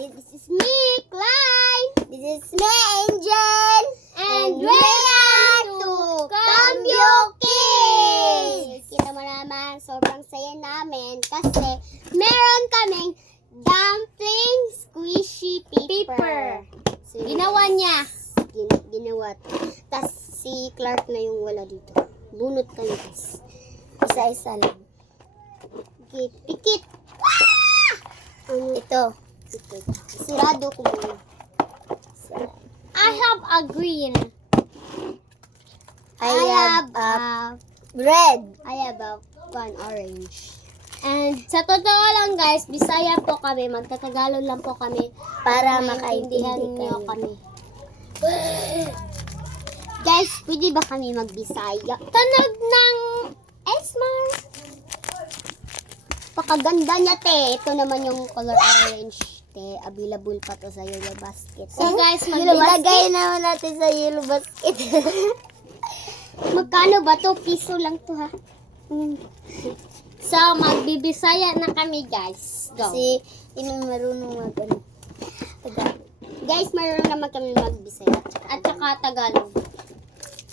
This is me, Klein. This is me, Angel. And welcome to Cambio Kids! Kita mo naman, sobrang saya namin kasi meron kaming dumpling squishy paper. So, Ginawa niya. Ginawa. Tapos si Clark na yung wala dito. Bunot kami guys. Isa-isa lang. Okay, pikit. Ito. Sirado ko muna. I have a green. I have a red. I have a one orange. And sa totoo lang guys, Bisaya po kami. Magtatagalog lang po kami. Para maintindihan makaintindi niyo kayo. kami. Guys, pwede ba kami magbisaya? Tunog ng Esmar. Pakaganda niya, te. Ito naman yung color orange. Te, available pa to sa yellow basket. So guys, Ilagay naman natin sa yellow basket. Magkano ba to? Piso lang to, ha? So, magbibisaya na kami guys. Go. Kasi, marunong mag-ano. Guys, marunong naman kami magbisaya. At saka Tagalog.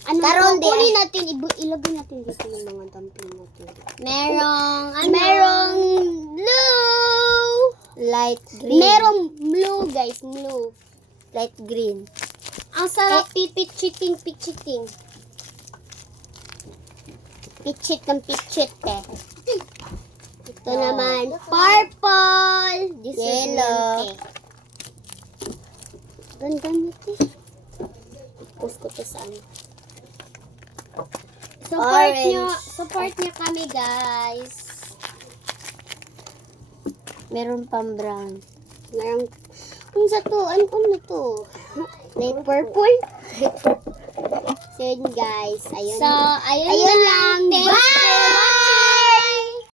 Ano, Karon di, kukunin natin, ilagay natin dito yung mga dumpling natin. Merong Blue! Light green. Merong blue, guys. Blue. Light green. Ang sarap pipichiting. Pichit ng pichit, eh. Ito naman, purple. Yellow. Ganda nito. Post ko to sa ano. Support nyo kami guys. Meron pang brown. Meron, sa to? Ano to? Light purple? So, yun guys. Ayun. So, ayun Ayun lang. lang. Bye!